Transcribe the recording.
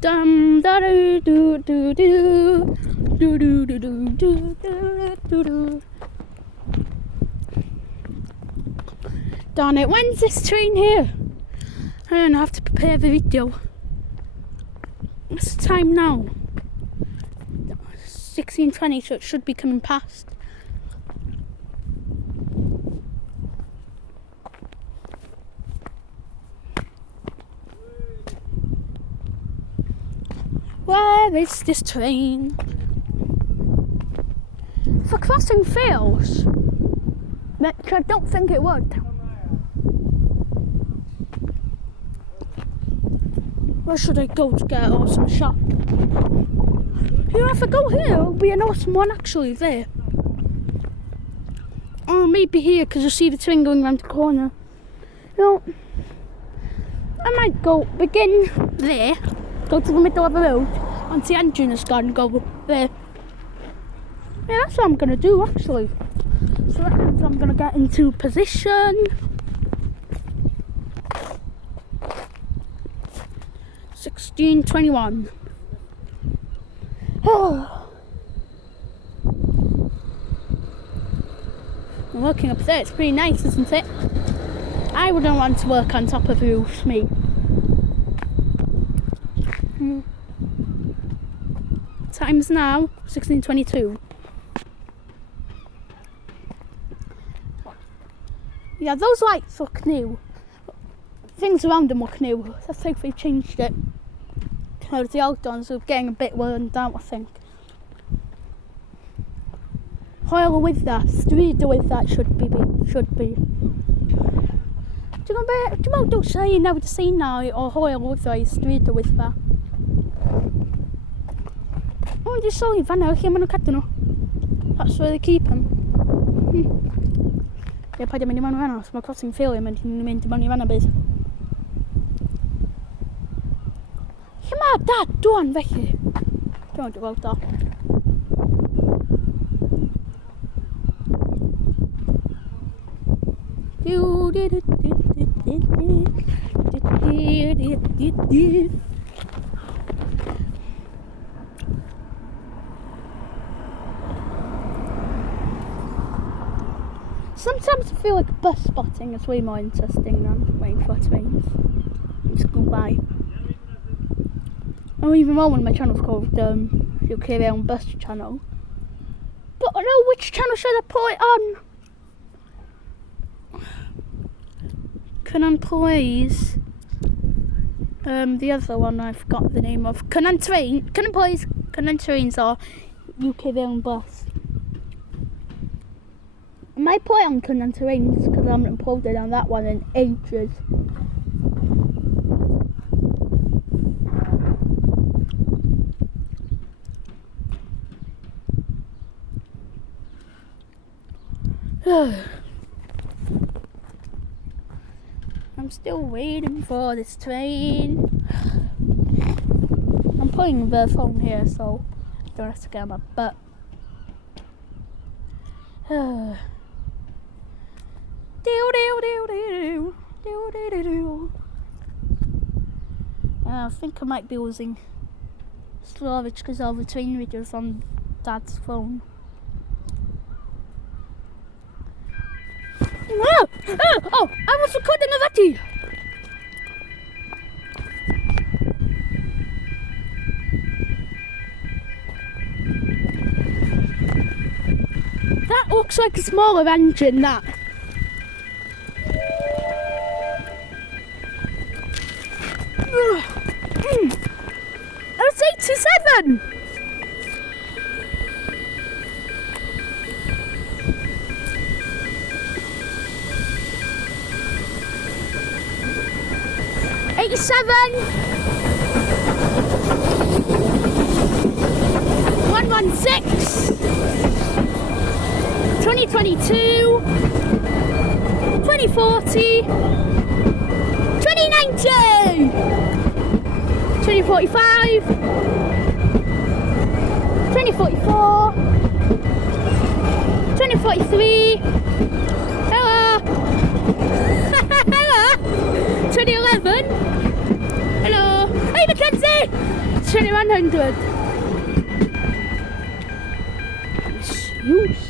Dum da do do do do do do do do do do do. Darn it, when's this train here? I don't have to prepare the video. What's the time now? 16:20, so it should be coming past. Where is this train? For crossing fails, which I don't think it would. Where should I go to get an awesome shot? If I go here, it'll be an awesome one actually there. Or maybe here, because you'll see the train going around the corner. I might go begin there, go to the middle of the road, once the engine is gone, go there. Yeah, that's what I'm going to do actually. So that means I'm going to get into position. 16:21. Oh. I'm working up there, it's pretty nice, isn't it? I wouldn't want to work on top of the roof, me. Time's now 16:22. Yeah, those lights look new. Things around them look new. Let's see if they've changed it. The old ones are getting a bit worn down, I think. Hoyle with that, street with that should be. Do you know what say now to see now or Hoyle with that, street with that? Oh, just saw you van out here, that's where they keep him. Yeah, pwede mynd I mewn fan os mae crossing failure mynd I mewn I fan bydd. Lle mae dad dwan felly? Dwi'n gweld o. Sometimes I feel like bus spotting is way more interesting than waiting for trains. Just go by. Oh, even more when my channel's called UK Rail Bus Channel. But I don't know which channel should I put it on. Conan Plays. The other one I forgot the name of. Conan Plays, Conan Trains or UK Rail and Bus. I might put it on Conan Trains because I haven't uploaded on that one in ages. I'm still waiting for this train. I'm putting the phone here so I don't have to get on my butt. I think I might be losing storage because all the train videos on Dad's phone. Oh, I was recording already. That looks like a smaller engine, that. I was 87. $116 2022 2040 2090 2045 2044 2043 hello hello 2011 hello hey Mackenzie 2100. Misuse.